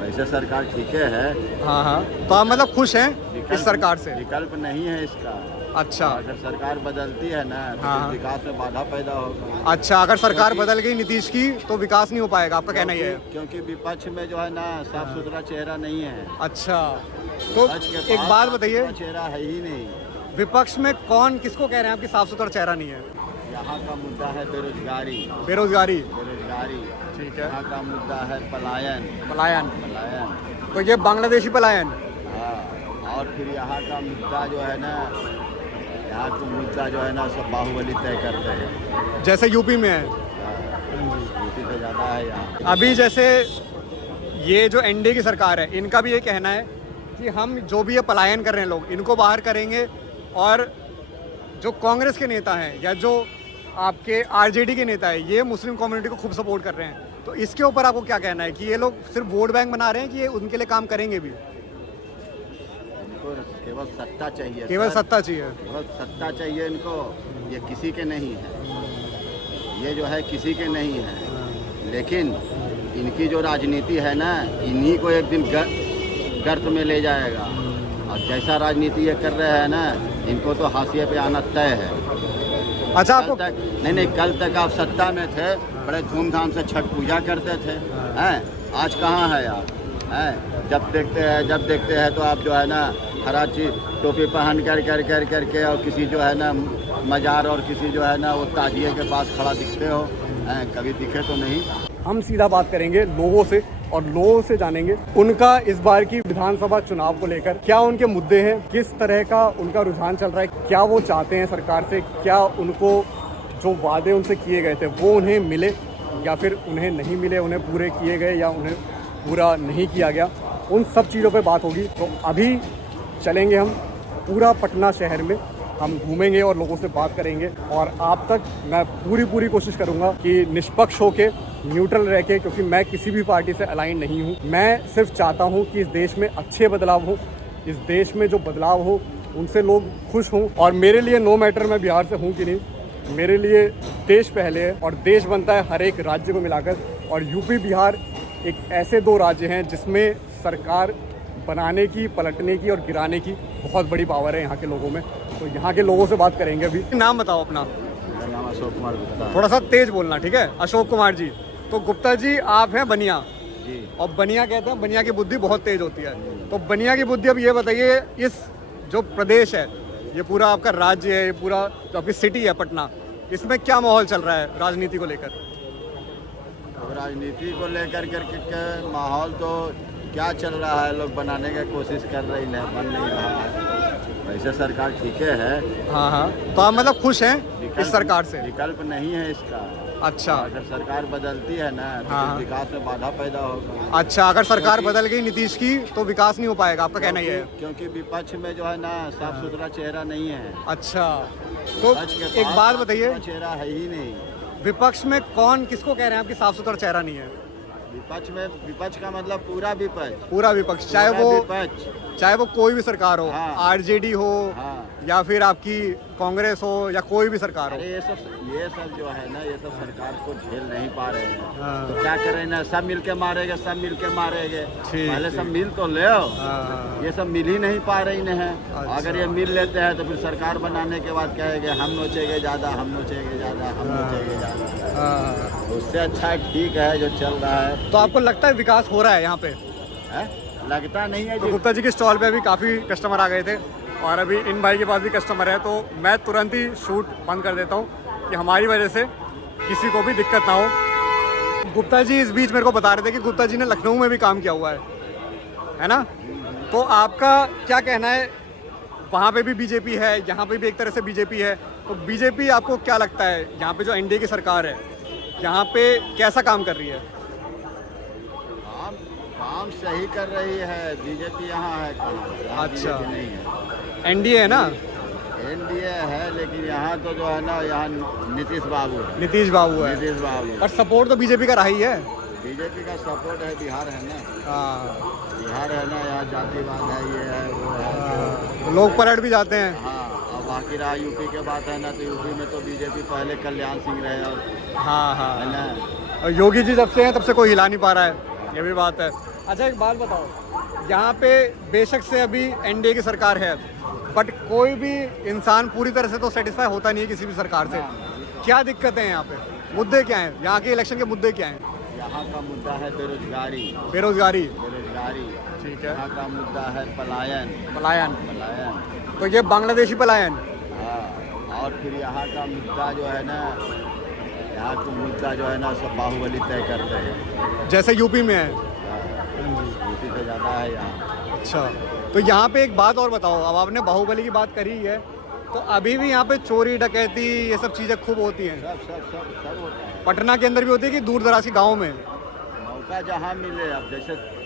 वैसे सरकार ठीक है। हाँ हाँ, तो आप मतलब खुश हैं इस सरकार से? विकल्प नहीं है इसका। अच्छा। अगर सरकार बदलती है ना तो हाँ। फिर विकास में बाधा पैदा होगा। अच्छा, अगर सरकार बदल गई नीतीश की तो विकास नहीं हो पाएगा, आपका कहना ये है? क्योंकि विपक्ष में जो है ना साफ सुथरा चेहरा नहीं है। अच्छा, तो विपक्ष के एक पास बात साफ बताइए, सुथरा चेहरा है ही नहीं। विपक्ष में कौन किसको कह रहे हैं आपकी साफ सुथरा चेहरा नहीं है? यहाँ का मुद्दा है बेरोजगारी। बेरोजगारी। बेरोजगारी। ठीक है। यहाँ का मुद्दा है पलायन। पलायन। पलायन। तो ये बांग्लादेशी पलायन। हाँ, और फिर यहाँ का मुद्दा जो है ना, यहाँ का मुद्दा जो है ना सब बाहुबली तय करते हैं। जैसे यूपी में है। यूपी से ज़्यादा है यहाँ। अभी जैसे ये जो एनडीए की सरकार है, इनका भी ये कहना है कि हम जो भी ये पलायन कर रहे हैं लोग, इनको बाहर करेंगे, और जो कांग्रेस के नेता हैं या जो आपके आरजेडी के नेता है, ये मुस्लिम कम्युनिटी को खूब सपोर्ट कर रहे हैं। तो इसके ऊपर आपको क्या कहना है कि ये लोग सिर्फ वोट बैंक बना रहे हैं कि ये उनके लिए काम करेंगे भी? इनको केवल सत्ता चाहिए। केवल सर, सत्ता चाहिए। केवल सत्ता चाहिए इनको। ये किसी के नहीं है, ये जो है किसी के नहीं है। लेकिन इनकी जो राजनीति है ना, इन्हीं को एक दिन गर्त में ले जाएगा। और जैसा राजनीति ये कर रहे हैं ना, इनको तो हाशिए पे आना तय है। अच्छा, आपको नहीं, कल तक आप सत्ता में थे, बड़े धूमधाम से छठ पूजा करते थे, हैं? आज कहाँ है आप? हैं? जब देखते हैं तो आप जो है ना हरा चीज टोपी पहन करके और किसी जो है ना मजार और किसी जो है ना वो ताजिए के पास खड़ा दिखते हो। कभी दिखे तो नहीं। हम सीधा बात करेंगे लोगों से, और लोगों से जानेंगे उनका इस बार की विधानसभा चुनाव को लेकर क्या उनके मुद्दे हैं, किस तरह का उनका रुझान चल रहा है, क्या वो चाहते हैं सरकार से, क्या उनको जो वादे उनसे किए गए थे वो उन्हें मिले या फिर उन्हें नहीं मिले, उन्हें पूरे किए गए या उन्हें पूरा नहीं किया गया। उन सब चीज़ों पे बात होगी। तो अभी चलेंगे हम पूरा पटना शहर में, हम घूमेंगे और लोगों से बात करेंगे, और आप तक मैं पूरी कोशिश करूंगा कि निष्पक्ष होके, न्यूट्रल रह के, क्योंकि मैं किसी भी पार्टी से अलाइन नहीं हूं। मैं सिर्फ चाहता हूं कि इस देश में अच्छे बदलाव हो, इस देश में जो बदलाव हो उनसे लोग खुश हों। और मेरे लिए नो मैटर मैं बिहार से हूं कि नहीं, मेरे लिए देश पहले है, और देश बनता है हर एक राज्य को मिलाकर। और यूपी बिहार एक ऐसे दो राज्य हैं जिसमें सरकार बनाने की, पलटने की और गिराने की बहुत बड़ी पावर है यहाँ के लोगों में। तो यहाँ के लोगों से बात करेंगे अभी। नाम बताओ अपना। मेरा नाम अशोक कुमार गुप्ता। थोड़ा सा तेज बोलना, ठीक है? अशोक कुमार जी। तो गुप्ता जी आप हैं बनिया जी। और बनिया कहते हैं बनिया की बुद्धि बहुत तेज होती है। तो बनिया की बुद्धि, अब ये बताइए, इस जो प्रदेश है, ये पूरा आपका राज्य है, ये पूरा जो आपकी सिटी है पटना, इसमें क्या माहौल चल रहा है राजनीति को लेकर? राजनीति को लेकर के माहौल तो क्या चल रहा है, लोग बनाने की कोशिश कर रही है, बन नहीं रहा है। वैसे सरकार ठीक है। हाँ हाँ, तो आप मतलब खुश हैं इस सरकार से? विकल्प नहीं है इसका। अच्छा। अगर सरकार बदलती है ना तो हाँ। फिर विकास में बाधा पैदा होगा। अच्छा, अगर सरकार बदल गई नीतीश की तो विकास नहीं हो पाएगा, आपका कहना ये है? क्योंकि विपक्ष में जो है ना साफ सुथरा चेहरा नहीं है। अच्छा, तो विपक्ष के एक पास बात साफ बताइए, सुथरा चेहरा है ही नहीं। विपक्ष में कौन किसको कह रहे हैं आपकी साफ सुथरा चेहरा नहीं है? विपक्ष का मतलब पूरा विपक्ष। पूरा विपक्ष, चाहे वो कोई भी सरकार हो। हाँ। आरजेडी हो। हाँ। या फिर आपकी कांग्रेस हो या कोई भी सरकार हो। अरे ये सब जो है ना, ये सब सरकार को झेल नहीं पा रहे हैं। हाँ। तो क्या करें ना, सब मिल के मारेंगे। पहले सब मिल तो ले। हाँ। ये सब मिल ही नहीं पा रही है। अच्छा। अगर ये मिल लेते हैं तो फिर सरकार बनाने के बाद कहेंगे हम नोचेंगे ज़्यादा, हम नोचेंगे ज़्यादा। हाँ। उससे अच्छा ठीक है जो चल रहा है। तो आपको लगता है विकास हो रहा है यहाँ पे? है? लगता नहीं है। तो गुप्ता जी के स्टॉल पे अभी काफ़ी कस्टमर आ गए थे, और अभी इन भाई के पास भी कस्टमर है, तो मैं तुरंत ही शूट बंद कर देता हूँ कि हमारी वजह से किसी को भी दिक्कत ना हो। गुप्ता जी इस बीच मेरे को बता रहे थे कि गुप्ता जी ने लखनऊ में भी काम किया हुआ है ना? तो आपका क्या कहना है, वहाँ पे भी बीजेपी है, यहाँ पे भी एक तरह से बीजेपी है, तो बीजेपी आपको क्या लगता है यहाँ पे जो एनडीए की सरकार है, यहाँ पे कैसा काम कर रही है? काम सही कर रही है। बीजेपी यहाँ है कहाँ? अच्छा, नहीं है। एनडीए है ना? एनडीए है, लेकिन यहाँ तो जो है ना, यहाँ नीतीश बाबू है। नीतीश बाबू है। नीतीश बाबू। पर सपोर्ट तो बीजेपी का रहा ही है। बीजेपी का सपोर्ट है, बिहार है ना। हाँ, बिहार है ना, यहाँ जातिवाद है, ये है वो है। तो लोग पलट भी जाते हैं। हाँ, और बाकी रहा यूपी के बात है ना, तो यूपी में तो बीजेपी पहले कल्याण सिंह रहे और हाँ हाँ, है ना। और योगी जी जब से हैं तब से कोई हिला नहीं पा रहा है, ये भी बात है। अच्छा एक बात बताओ, यहाँ पे बेशक से अभी एनडीए की सरकार है, बट कोई भी इंसान पूरी तरह से तो सेटिस्फाई होता नहीं है किसी भी सरकार से। क्या दिक्कतें हैं यहाँ पे, मुद्दे क्या हैं, यहाँ के इलेक्शन के मुद्दे क्या हैं? यहाँ का मुद्दा है बेरोजगारी। बेरोजगारी, ठीक है। यहाँ का मुद्दा है पलायन। पलायन, पलायन, तो ये बांग्लादेशी पलायन। हाँ। और फिर यहाँ का मुद्दा जो है ना, यहाँ का मुद्दा जो है ना सब बाहुबली तय करते हैं, जैसे यूपी में है। यूपी से ज़्यादा है यहाँ। अच्छा, तो यहाँ पे एक बात और बताओ, अब आपने बाहुबली की बात करी है, तो अभी भी यहाँ पे चोरी डकैती ये सब चीज़ें खूब होती हैं। सब होता है। पटना के अंदर भी होती है कि दूर दराज के गाँव में? मौका जहाँ मिले, अब जैसे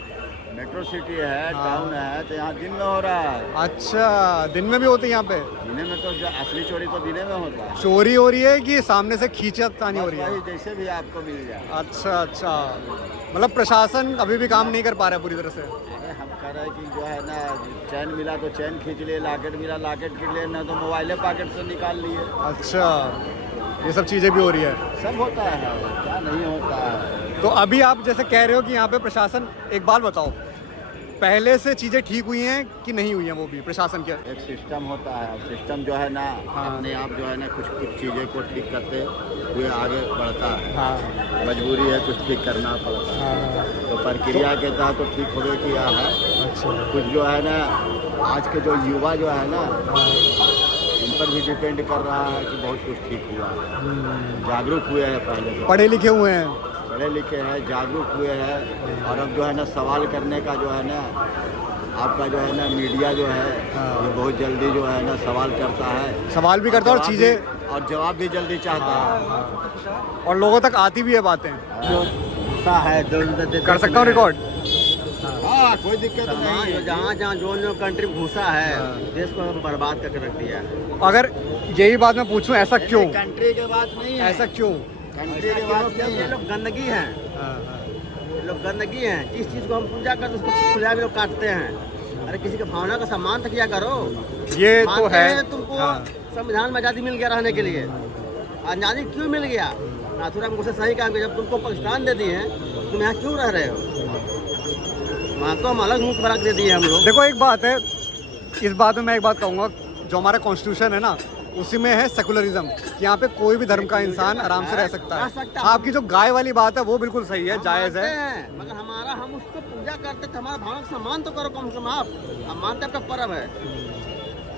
मेट्रो सिटी है, टाउन है, तो यहाँ दिन में हो रहा है। अच्छा, दिन में भी होती है यहाँ पे? दिने में तो जो असली चोरी तो दिने में होता है। चोरी हो रही है कि सामने से खींचातानी हो रही है? जैसे भी आपको मिल जाए। अच्छा अच्छा, मतलब प्रशासन अभी भी काम नहीं कर पा रहा है पूरी तरह से? अरे हम कह रहे हैं कि जो है ना, चैन मिला तो चैन खींच लिए, लॉकेट मिला लॉकेट खींच लिए, ना तो मोबाइल पॉकेट से निकाल लिए। अच्छा, ये सब चीज़ें भी हो रही है? सब होता है, क्या नहीं होता है। तो अभी आप जैसे कह रहे हो कि यहाँ पे प्रशासन, एक बात बताओ, पहले से चीज़ें ठीक हुई हैं कि नहीं हुई हैं वो भी प्रशासन के? एक सिस्टम होता है, सिस्टम जो है ना अपने आप जो है ना कुछ कुछ चीज़ें को ठीक करते हुए आगे बढ़ता है। हाँ, मजबूरी है, कुछ ठीक करना पड़ता है। तो प्रक्रिया के तहत तो ठीक हो किया है। अच्छा, कुछ जो है ना आज के जो युवा जो है ना, उन पर भी डिपेंड कर रहा है कि बहुत कुछ ठीक हुआ है, जागरूक हुए हैं, पहले से पढ़े लिखे हुए हैं, पढ़े लिखे हैं, जागरूक हुए हैं। और अब जो है ना सवाल करने का जो है ना आपका जो है ना मीडिया जो है ये बहुत जल्दी जो है ना सवाल करता है, सवाल भी करता है और चीज़ें, और जवाब भी जल्दी चाहता है, और लोगों तक आती भी है बातें। कर सकता हूँ रिकॉर्ड? हाँ, कोई दिक्कत नहीं है। जहाँ जहाँ जो कंट्री घुसा है, देश को बर्बाद करके रख दिया है। अगर यही बात मैं पूछूं, ऐसा क्यों? कंट्री के बात नहीं है, ऐसा क्यों? कंट्री के बात नहीं ये है। लोग गंदगी हैं, ये लोग गंदगी हैं। जिस चीज़ को हम पूजा करते उसको खुला भी लोग काटते हैं। अरे किसी की भावना का सम्मान तो किया करो। ये तो मानते है। हैं तुमको हाँ। संविधान में आज़ादी मिल गया रहने के लिए। आज़ादी क्यों मिल गया? नाथुराम गोडसे सही काम किया, जब तुमको पाकिस्तान दे दिए हैं, तुम यहाँ क्यों रह रहे हो? वहाँ तो हम अलग मुल्क बना दे दिए हम लोग। देखो एक बात है, इस बात में मैं एक बात कहूँगा, जो हमारा कॉन्स्टिट्यूशन है ना, उसी में है सेकुलरिज्म, कि यहाँ पे कोई भी धर्म का इंसान आराम से रह सकता है। आपकी जो गाय वाली बात है वो बिल्कुल सही है, जायज़ है, मगर हमारा, हम उसको पूजा करते थे, हमारा भावना का सम्मान तो करो कम से कम। आप हम मानते हैं आपका पर्व है,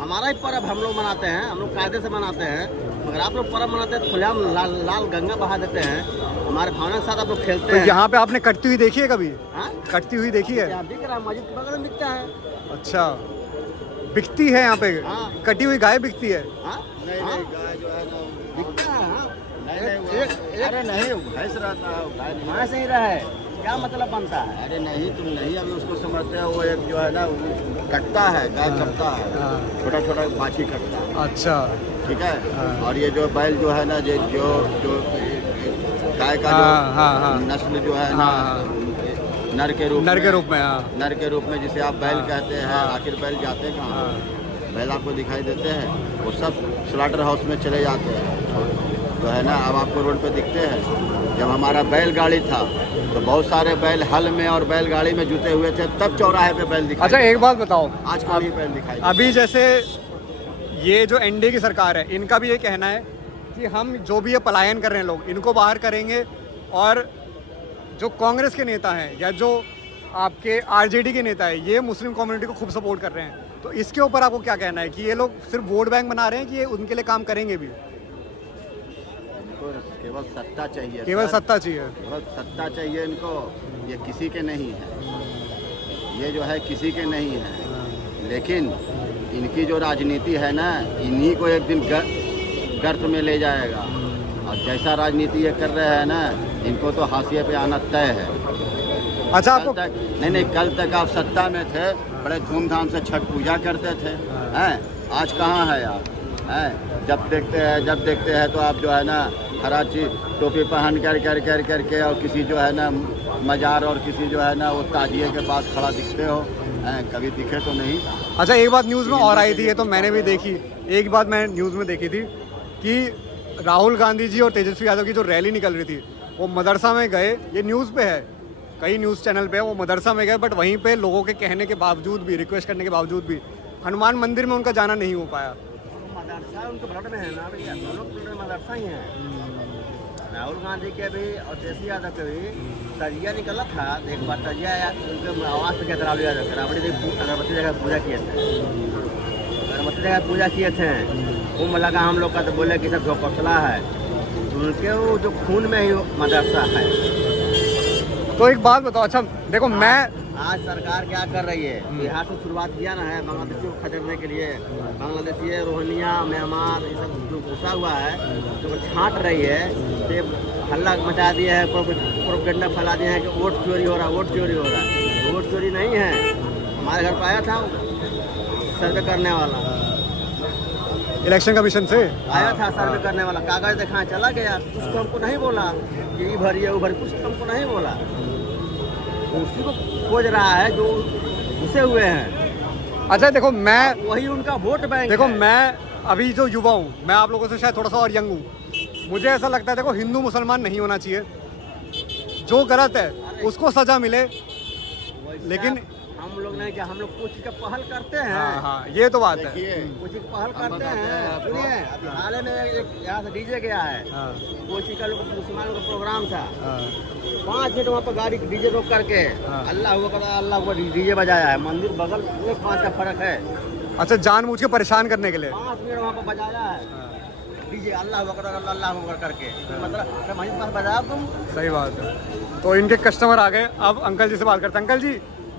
हमारा ही पर्व हम लोग मनाते हैं, हम लोग कायदे से मनाते हैं। मगर आप लोग पर्व मनाते हैं तो खुलेआम लाल गंगा बहा देते हैं, हमारे भावना के साथ आप लोग खेलते तो हैं। यहाँ पे आपने कटती हुई देखी है कभी? हाँ? कटती हुई देखी है? यहाँ दिख रहा है, मस्जिद के बगल में दिखता है। अच्छा, बिकती है यहाँ पे? हाँ। कटी हुई गाय बिकती है? हाँ? नहीं हाँ? नहीं, गाय जो है ना दिखता है। हाँ? नहीं, अरे नहीं, भैंस रहता है, गाय नहीं। वहाँ से ही रहे, क्या मतलब बनता है? अरे नहीं, तुम नहीं अभी उसको समझते हो। वो एक जो है ना वो कटता है, गाय कटता है, छोटा छोटा बाछी कटता है। अच्छा, ठीक है। और ये जो बैल जो है ना, जो जो जो गाय का हाँ, जो नस्ल जो है ना, नर के रूप में, हाँ। नर के रूप में जिसे आप बैल कहते हैं। आखिर बैल जाते कहाँ? बैल आपको दिखाई देते हैं, वो सब स्लॉटर हाउस में चले जाते हैं, तो है ना। अब आपको रोड पे दिखते हैं। जब हमारा बैलगाड़ी था तो बहुत सारे बैल हल में और बैलगाड़ी में जुटे हुए थे, तब चौराहे पे बैल दिखाई। अच्छा एक बात बताओ, आज कल ही बैल दिखाई। अभी जैसे ये जो एनडीए की सरकार है, इनका भी ये कहना है कि हम जो भी ये पलायन कर रहे हैं लोग, इनको बाहर करेंगे, और जो कांग्रेस के नेता हैं या जो आपके आरजेडी के नेता है, ये मुस्लिम कम्युनिटी को खूब सपोर्ट कर रहे हैं। तो इसके ऊपर आपको क्या कहना है कि ये लोग सिर्फ वोट बैंक बना रहे हैं कि ये उनके लिए काम करेंगे भी? इनको केवल सत्ता चाहिए, केवल सर। सत्ता चाहिए? केवल सत्ता चाहिए इनको। ये किसी के नहीं है, ये जो है किसी के नहीं है। लेकिन इनकी जो राजनीति है ना, इन्हीं को एक दिन गर्त में ले जाएगा। और जैसा राजनीति ये कर रहे हैं ना, इनको तो हाशिए पे आना तय है। अच्छा, आपको नहीं, कल तक आप सत्ता में थे, बड़े धूमधाम से छठ पूजा करते थे, हैं? आज कहाँ है आप? हैं? जब देखते हैं तो आप जो है ना हरा चीज टोपी पहन करके और किसी जो है ना मजार और किसी जो है ना वो ताजिए के पास खड़ा दिखते हो। कभी दिखे तो नहीं। अच्छा, एक बात न्यूज़ में और आई थी, ये तो मैंने भी देखी। एक बात मैं न्यूज़ में देखी थी कि राहुल गांधी जी और तेजस्वी यादव की जो रैली निकल रही थी, वो मदरसा में गए, ये न्यूज़ पे है, कई न्यूज़ चैनल पे वो मदरसा में गए, बट वहीं पे लोगों के कहने के बावजूद भी, रिक्वेस्ट करने के बावजूद भी हनुमान मंदिर में उनका जाना नहीं हो पाया। मदरसा उनके ब्लड में है ना भैया, दोनों ब्लड में मदरसा ही है। राहुल गांधी के भी और तेजस्वी यादव के भी तजिया निकला था, तो एक बार तजिया उनके आवाज़ पे राबड़ी यादव राबड़ी देवी अगरबत्ती जगह पूजा किए थे, अगरबत्ती जगह पूजा किए थे। वो लगा हम लोग का, तो बोले कि सब घोसला है, उनके वो जो खून में ही मदरसा है। तो एक बात बताओ, अच्छा देखो मैं आज सरकार क्या कर रही है, बिहार से शुरुआत किया ना है बांग्लादेशियों को खदेड़ने के लिए। बांग्लादेशी रोहिंग्या म्यांमार ये सब जो घुसा हुआ है, जो छांट रही है, तो हल्ला मचा दिया है, प्रोपेगेंडा फैला दिया है कि वोट चोरी हो रहा है, वोट चोरी हो रहा है। वोट चोरी नहीं है। हमारे घर पर आया था सर्वे करने वाला, इलेक्शन कमीशन से आया था सर्वे करने वाला, कागज दिखाए चला गया, कुछ तो हमको नहीं बोला कि ये भरिए वो भरिए, कुछ तो हमको नहीं बोला। उसी को खोज रहा है जो घुसे हुए हैं। अच्छा देखो मैं, वही उनका वोट बैंक देखो है। मैं अभी जो युवा हूँ, मैं आप लोगों से शायद थोड़ा सा और यंग हूँ, मुझे ऐसा लगता है देखो हिंदू मुसलमान नहीं होना चाहिए, जो गलत है उसको सजा मिले, लेकिन हम लोग नहीं, क्या हम लोग कुछ का पहल करते हैं। हाँ ये तो बात है। कुछ की पहल करते हैं। सुनिए अभी हाल ही में एक यहाँ से डीजे गया है, हाँ, कोची का लोग मुसलमानों का प्रोग्राम था, हाँ, 5 मिनट वहाँ पर गाड़ी डीजे रोक करके अल्लाह हुआ करता अल्लाह हुआ डीजे बजाया है। मंदिर बगल में 5 का फर्क है। अच्छा जानबूझ के परेशान करने के लिए। 5 मिनट वहाँ पर बजाया है डीजे, अल्लाह हुआ करता अल्लाह हुआ करके, मतलब हमारे पास बजाया तुम। सही बात है। तो इनके कस्टमर आ गए, अब अंकल जी से बात करते हैं। अंकल जी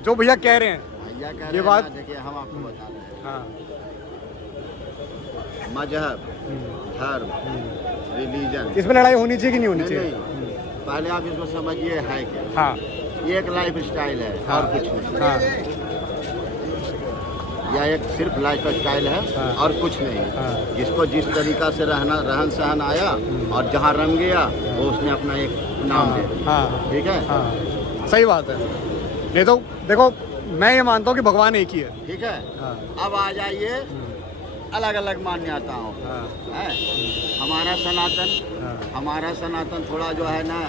जो भैया कह रहे हैं भैया कह ये रहे बात- हैं ना, देखिए हम आपको बता रहे हैं, हाँ, मजहब, धर्म, रिलीजन, इसमें लड़ाई होनी चाहिए कि नहीं होनी नहीं, चाहिए? नहीं, पहले आप इसको समझिए है क्या। हाँ ये एक लाइफ स्टाइल है हाँ, और कुछ नहीं। हाँ, यह एक सिर्फ लाइफ स्टाइल है हाँ, और कुछ नहीं। हाँ, जिसको जिस तरीका से रहन सहन आया और जहाँ रम गया वो उसने अपना एक नाम दे दिया। हाँ, ठीक है, हाँ, सही बात है। नहीं तो देखो मैं ये मानता हूँ कि भगवान एक ही है। ठीक है। हाँ, अब आ जाइए अलग अलग मान्यताओं हाँ, है। हमारा सनातन, हाँ, हमारा सनातन थोड़ा जो है ना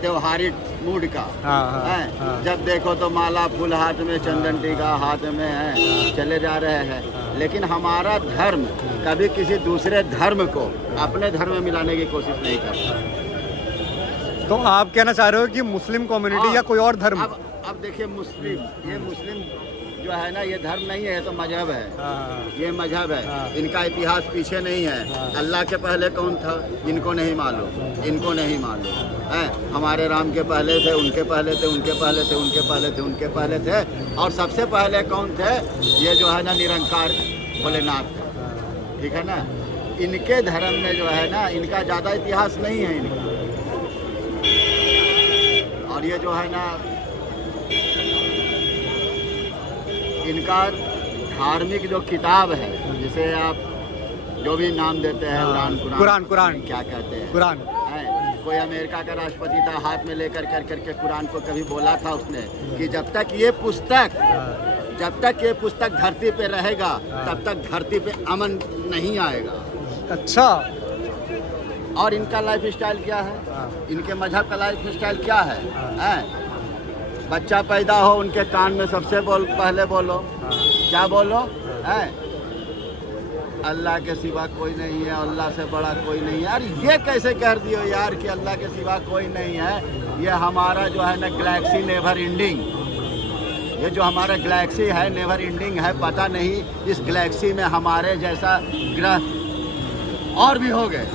त्योहारी मूड का हाँ, हाँ, है। हाँ, जब देखो तो माला फूल हाथ में, चंदन टीका हाथ में है, चले जा रहे हैं। लेकिन हमारा धर्म कभी किसी दूसरे धर्म को अपने धर्म में मिलाने की कोशिश नहीं करता। तो आप कहना चाह रहे हो कि मुस्लिम कम्युनिटी या कोई और धर्म? अब देखिए मुस्लिम, ये मुस्लिम जो है ना ये धर्म नहीं है, ये तो मजहब है। हाँ, ये मजहब है। हाँ। इनका इतिहास पीछे नहीं है। हाँ। अल्लाह के पहले कौन था इनको नहीं मालूम, इनको नहीं मालूम है। हमारे राम के पहले थे, उनके पहले थे, उनके पहले थे, उनके पहले थे, उनके पहले थे, और सबसे पहले कौन थे? ये जो है ना निरंकार भोलेनाथ थे। ठीक है ना। इनके धर्म में जो है ना इनका ज़्यादा इतिहास नहीं है इनका। और ये जो है ना इनका धार्मिक जो किताब है, जिसे आप जो भी नाम देते हैं, कुरान क्या कहते हैं, कुरान। है। कोई अमेरिका का राष्ट्रपति था, हाथ में लेकर करके कुरान को कभी बोला था उसने कि जब तक ये पुस्तक धरती पे रहेगा तब तक धरती पे अमन नहीं आएगा। अच्छा। और इनका लाइफ स्टाइल क्या है? इनके मजहब का लाइफ स्टाइल क्या है? बच्चा पैदा हो उनके कान में सबसे पहले बोलो क्या बोलो? है अल्लाह के सिवा कोई नहीं है, अल्लाह से बड़ा कोई नहीं है। यार ये कैसे कह दियो यार कि अल्लाह के सिवा कोई नहीं है? ये हमारा जो है ना गैलेक्सी नेवर एंडिंग, ये जो हमारा गैलेक्सी है नेवर एंडिंग है। पता नहीं इस गैलेक्सी में हमारे जैसा ग्रह और भी हो गए।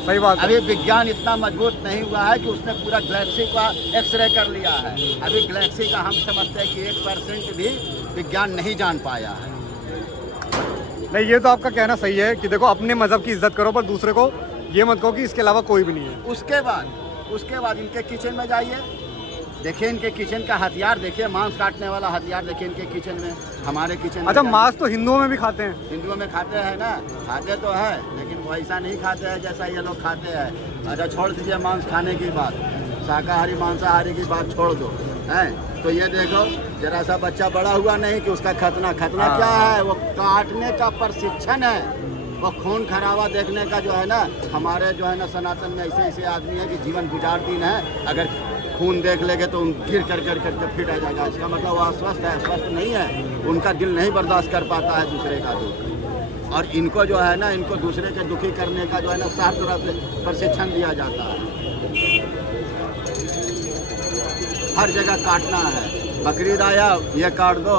सही बात है। अभी विज्ञान इतना मजबूत नहीं हुआ है कि उसने पूरा गैलेक्सी का एक्सरे कर लिया है। अभी गैलेक्सी का हम समझते हैं कि 1% भी विज्ञान नहीं जान पाया है। नहीं ये तो आपका कहना सही है कि देखो अपने मजहब की इज्जत करो, पर दूसरे को ये मत कहो कि इसके अलावा कोई भी नहीं है। उसके बाद इनके किचन में जाइए, देखिए इनके किचन का हथियार देखिए, मांस काटने वाला हथियार देखिए इनके किचन में, हमारे किचन में। अच्छा मांस तो हिंदुओं में भी खाते हैं? हिंदुओं में खाते हैं ना, खाते तो है, लेकिन वो ऐसा नहीं खाते हैं जैसा ये लोग खाते हैं। अच्छा छोड़ दीजिए मांस खाने की बात, शाकाहारी मांसाहारी की बात छोड़ दो, हैं। तो ये देखो जरा सा बच्चा बड़ा हुआ नहीं कि उसका खतना क्या है? वो काटने का प्रशिक्षण है, वो खून खराबा देखने का जो है ना। हमारे जो है ना सनातन में ऐसे आदमी है कि जीवन गुजार दिन है, अगर खून देख लेंगे तो गिर कर के फिट आ जाएगा। इसका मतलब वो अस्वस्थ है, स्वस्थ नहीं है। उनका दिल नहीं बर्दाश्त कर पाता है दूसरे का दुख। और इनको जो है ना, इनको दूसरे के दुखी करने का जो है ना साफ तरह से प्रशिक्षण दिया जाता है। हर जगह काटना है। बकरीद आया ये काट दो,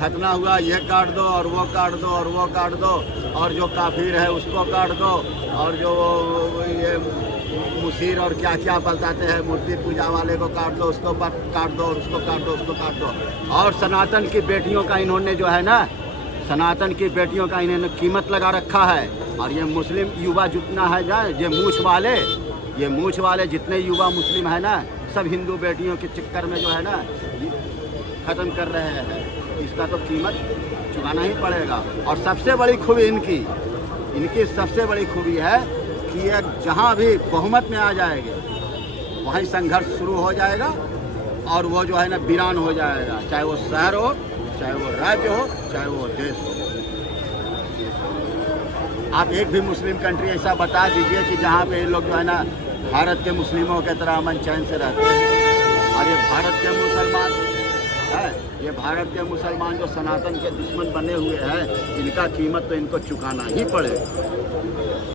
खतना हुआ ये काट दो, और वो काट दो, और वो काट दो, और जो काफिर है उसको काट दो, और जो ये मुसीर और क्या क्या बताते हैं मूर्ति पूजा वाले को काट दो, उसको काट दो, और उसको काट दो, उसको काट दो। और सनातन की बेटियों का इन्होंने जो है ना, सनातन की बेटियों का इन्होंने कीमत लगा रखा है। और ये मुस्लिम युवा जितना है ना, ये मूछ वाले जितने युवा मुस्लिम है ना, सब हिंदू बेटियों के चक्कर में जो है ना ख़त्म कर रहे हैं। इसका तो कीमत चुकाना ही पड़ेगा। और सबसे बड़ी खूबी इनकी सबसे बड़ी खूबी है कि ये जहाँ भी बहुमत में आ जाएंगे वहीं संघर्ष शुरू हो जाएगा, और वो जो है ना वीरान हो जाएगा, चाहे वो शहर हो, चाहे वो राज्य हो, चाहे वो देश हो। आप एक भी मुस्लिम कंट्री ऐसा बता दीजिए कि जहाँ पे ये लोग जो है ना भारत के मुस्लिमों के तरह अमन चैन से रहते हैं। और ये भारत के मुसलमान है, ये भारत के मुसलमान जो सनातन के दुश्मन बने हुए हैं, इनका कीमत तो इनको चुकाना ही पड़ेगा।